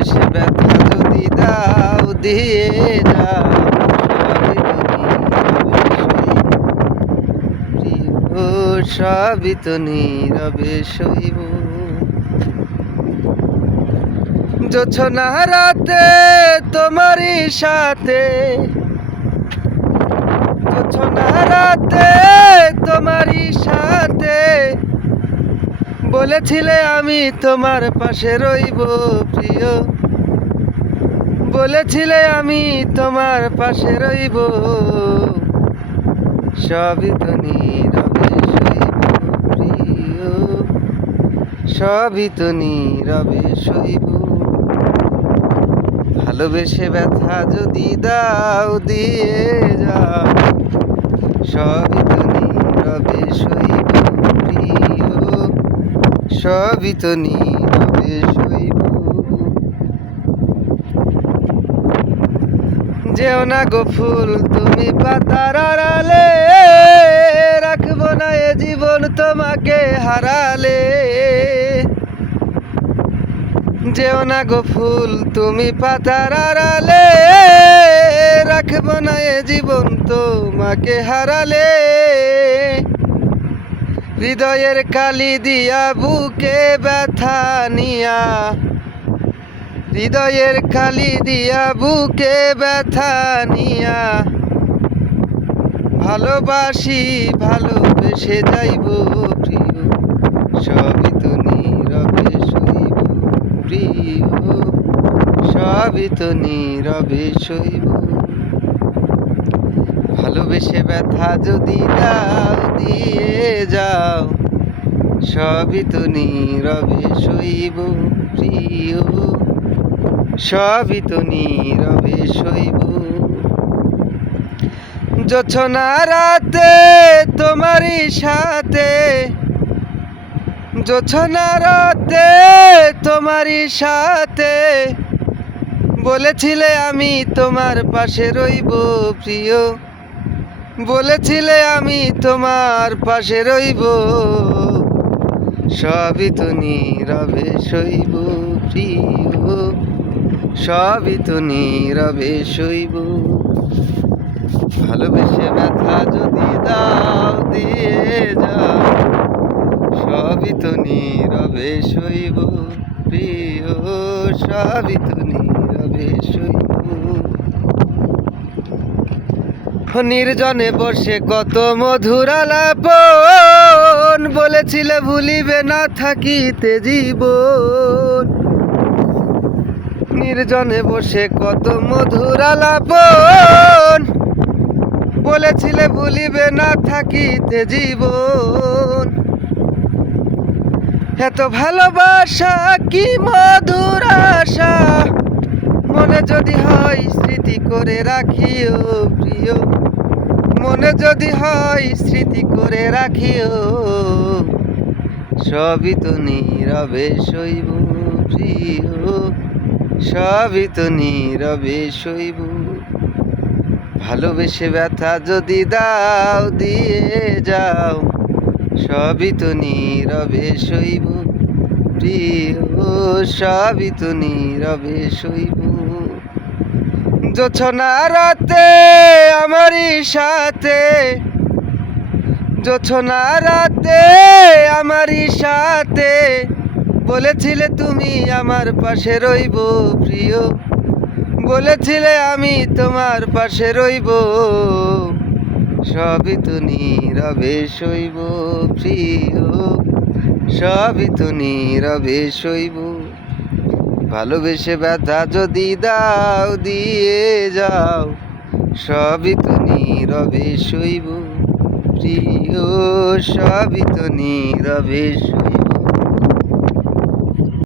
ভালোবেসে ব্যথা যদি দাও দিয়ে যাও, সবই তো নীরবে সইব। জোছনা রাতে তোমারই সাথে, জোছনা রাতে তোমারই সাথে বলেছিলে আমি তোমার পাশে রইব প্রিয়, বলেছিলে আমি তোমার পাশে রইব, সবই তো নীরবে সইব প্রিয়, সবই তো নীরবে সইব। ভালোবেসে ব্যথা যদি দাও দিয়ে যাও, সবই তো নীরবে সইব প্রিয়, সবই তো নীরবে সইব। যেও না গো ফুল তুমি পাতার আড়ালে, রাখবো না এ জীবন তোমাকে হারালে। যেও না গো ফুল তুমি পাতার আড়ালে, রাখবো না এ জীবন তোমাকে হারালে। হৃদয়ের কালি দিয়া বুকে ব্যথা নিয়া, হৃদয়ের কালি দিয়া বুকে ব্যথা নিয়া, ভালোবাসি ভালোবেসে যাইব প্রিয়, সবই তো নীরবে সইব প্রিয়, সবই তো নীরবে সইব। ভালোবেসে ব্যথা যদি দাও দিয়ে যাও, সবই তো নীরবে সইব প্রিয়, সবই তো নীরবে সইব। জোছনা রাতে তোমারই সাথে, জোছনা রাতে তোমারই সাথে বলেছিলে আমি তোমার পাশে রইব প্রিয়, বলেছিলে আমি তোমার পাশে রইব, সবই তো নীরবে সইব প্রিয়, সবই তো নীরবে সইব। ভালোবেসে ব্যথা যদি দাও দিয়ে যাও, সবই তো নীরবে সইব প্রিয়, সবই তো নীরবে সইব। নির্জনে বসে কত মধুর আলাপন, বলেছিলে ভুলিবে না থাকিতে জীবন। নির্জনে বসে কত মধুর আলাপন, বলেছিলে ভুলিবে না থাকিতে জীবন। এত ভালোবাসা কি মধুর আশা, মনে যদি হয় স্মৃতি করে রাখিও প্রিয়, মনে যদি হয় স্মৃতি করে রাখিও, সবই তো নীরবে সইব প্রিয়, সবই তো নীরবে সইব। ভালোবেসে ব্যথা যদি দাও দিয়ে যাও, সবই তো নীরবে সইব প্রিয়, সবই তো নীরবে সইব। জোছনা রাতে আমারই সাথে, জোছনা রাতে আমারই সাথে বলেছিলে তুমি আমার পাশে রইব প্রিয়, বলেছিলে আমি তোমার পাশে রইব, সবই তো নীরবে সইব প্রিয়, সবই তো নীরবে সইব। ভালোবেসে ব্যথা যদি দাও দিয়ে যাও, সবই তো নীরবে সইব প্রিয়, সবই তো নীরবে সইব।